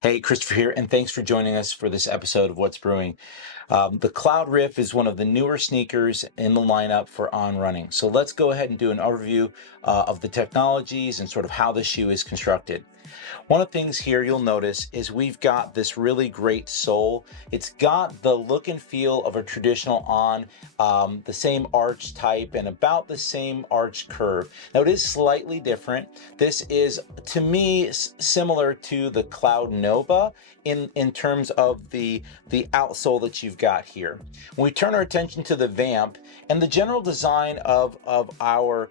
Hey, Christopher here, and thanks for joining us for this episode of What's Brewing. The CloudRift is one of the newer sneakers in the lineup for on running. So let's go ahead and do an overview of the technologies and sort of how the shoe is constructed. One of the things here you'll notice is we've got this really great sole. It's got the look and feel of a traditional On, the same arch type and about the same arch curve. Now it is slightly different. This is, to me, similar to the Cloud Nova in terms of the outsole that you've got here. When we turn our attention to the Vamp and the general design of our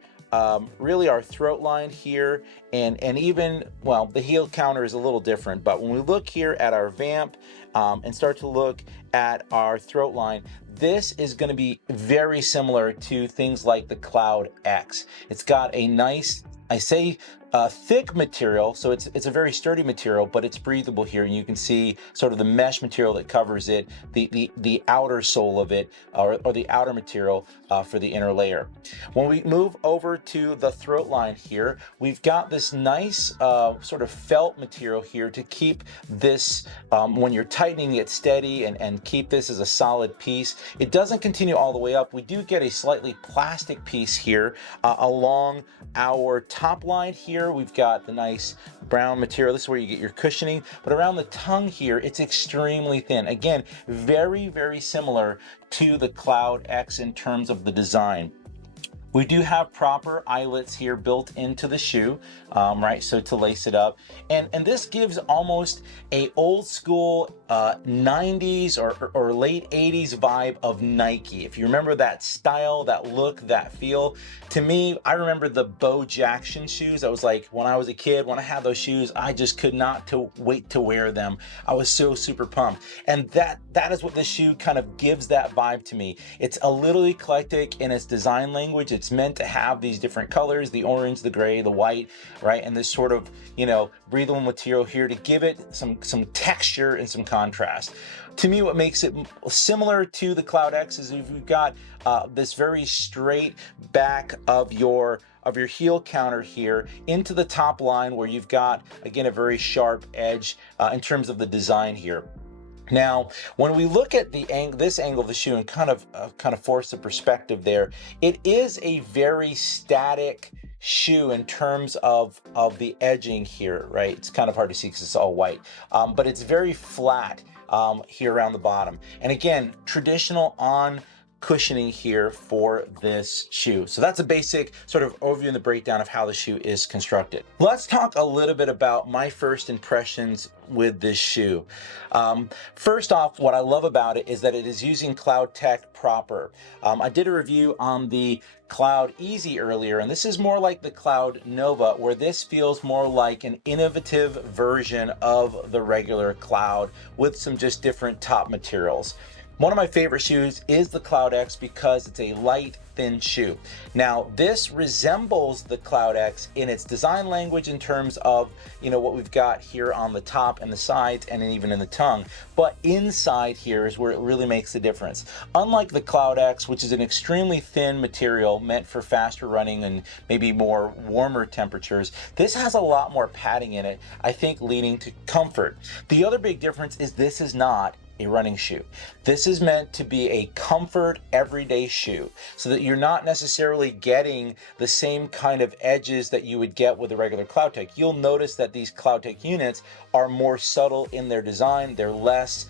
really our throat line here and even, well, the heel counter is a little different, but when we look here at our Vamp and start to look at our throat line, this is going to be very similar to things like the Cloud X. It's got a nice, I say, thick material, so it's a very sturdy material, but it's breathable here, and you can see sort of the mesh material that covers it, the outer sole of it, or the outer material for the inner layer. When we move over to the throat line here, we've got this nice sort of felt material here to keep this, when you're tightening it, steady and keep this as a solid piece. It doesn't continue all the way up. We do get a slightly plastic piece here along our top line here. We've got the nice brown material. This is where you get your cushioning, but around the tongue here, it's extremely thin. Again, very, very similar to the Cloud X in terms of the design. We do have proper eyelets here built into the shoe, right? So to lace it up. And this gives almost a old school 90s or late 80s vibe of Nike. If you remember that style, that look, that feel. To me, I remember the Bo Jackson shoes. I was like, when I was a kid, when I had those shoes, I just could not wait to wear them. I was so super pumped. And that is what this shoe kind of gives that vibe to me. It's a little eclectic in its design language. It's meant to have these different colors, the orange, the gray, the white, right? And this sort of, breathable material here to give it some texture and some contrast. To me, what makes it similar to the Cloud X is if you've got this very straight back of your heel counter here into the top line where you've got, again, a very sharp edge in terms of the design here. Now, when we look at this angle of the shoe and kind of force the perspective there, it is a very static shoe in terms of the edging here, right? It's kind of hard to see because it's all white, but it's very flat here around the bottom. And again, traditional On cushioning here for this shoe. So that's a basic sort of overview and the breakdown of how the shoe is constructed. Let's talk a little bit about my first impressions with this shoe. First off, what I love about it is that it is using Cloud Tech proper. I did a review on the Cloud Easy earlier, and this is more like the Cloud Nova, where this feels more like an innovative version of the regular Cloud with some just different top materials. One of my favorite shoes is the Cloud X because it's a light, thin shoe. Now, this resembles the Cloud X in its design language in terms of, what we've got here on the top and the sides and even in the tongue. But inside here is where it really makes the difference. Unlike the Cloud X, which is an extremely thin material meant for faster running and maybe more warmer temperatures, this has a lot more padding in it, I think leading to comfort. The other big difference is this is not a running shoe. This is meant to be a comfort everyday shoe so that you're not necessarily getting the same kind of edges that you would get with a regular CloudTech. You'll notice that these CloudTech units are more subtle in their design. They're less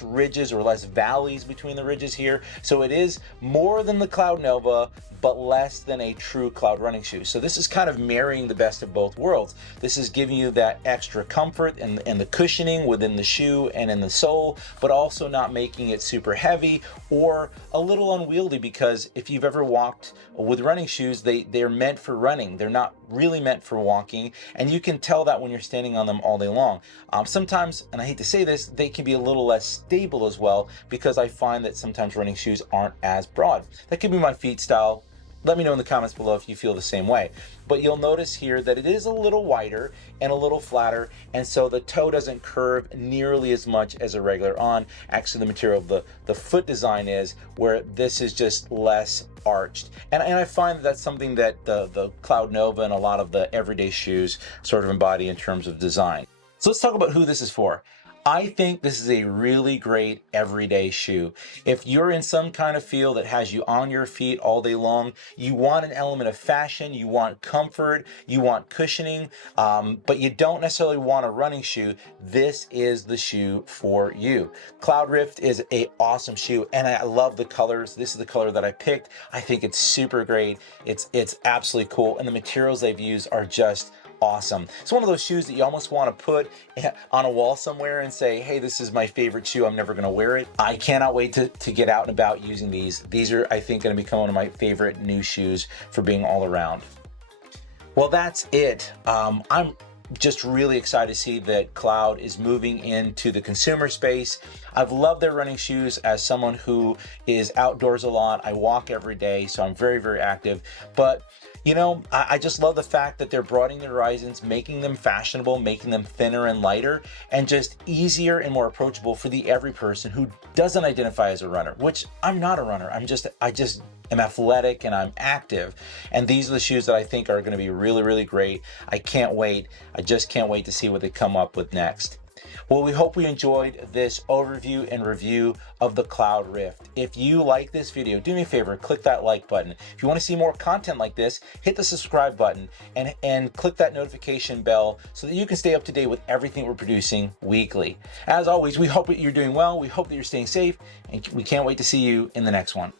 ridges or less valleys between the ridges here. So it is more than the Cloud Nova, but less than a true cloud running shoe. So this is kind of marrying the best of both worlds. This is giving you that extra comfort and the cushioning within the shoe and in the sole, but also not making it super heavy or a little unwieldy, because if you've ever walked with running shoes, they're meant for running. They're not really meant for walking, and you can tell that when you're standing on them all day long. Sometimes, and I hate to say this, they can be a little less stable as well, because I find that sometimes running shoes aren't as broad. That could be my feet style. Let me know in the comments below if you feel the same way. But you'll notice here that it is a little wider and a little flatter, and so the toe doesn't curve nearly as much as a regular On. Actually, the material of the foot design is, where this is just less arched. And I find that that's something that the Cloud Nova and a lot of the everyday shoes sort of embody in terms of design. So let's talk about who this is for. I think this is a really great everyday shoe. If you're in some kind of field that has you on your feet all day long, you want an element of fashion, you want comfort, you want cushioning, but you don't necessarily want a running shoe, this is the shoe for you. CloudRift is an awesome shoe, and I love the colors. This is the color that I picked. I think it's super great. It's absolutely cool, and the materials they've used are just awesome. It's one of those shoes that you almost want to put on a wall somewhere and say, hey, this is my favorite shoe. I'm never going to wear it. I cannot wait to get out and about using these. These are, I think, going to become one of my favorite new shoes for being all around. Well, that's it. I'm just really excited to see that Cloud is moving into the consumer space. I've loved their running shoes as someone who is outdoors a lot. I walk every day, so I'm very, very active. But you know, I just love the fact that they're broadening their horizons, making them fashionable, making them thinner and lighter, and just easier and more approachable for the every person who doesn't identify as a runner, which I'm not a runner. I just am athletic and I'm active. And these are the shoes that I think are going to be really, really great. I can't wait. I just can't wait to see what they come up with next. Well, we hope you enjoyed this overview and review of the CloudRift. If you like this video, do me a favor, click that like button. If you want to see more content like this, hit the subscribe button and click that notification bell so that you can stay up to date with everything we're producing weekly. As always, we hope that you're doing well, we hope that you're staying safe, and we can't wait to see you in the next one.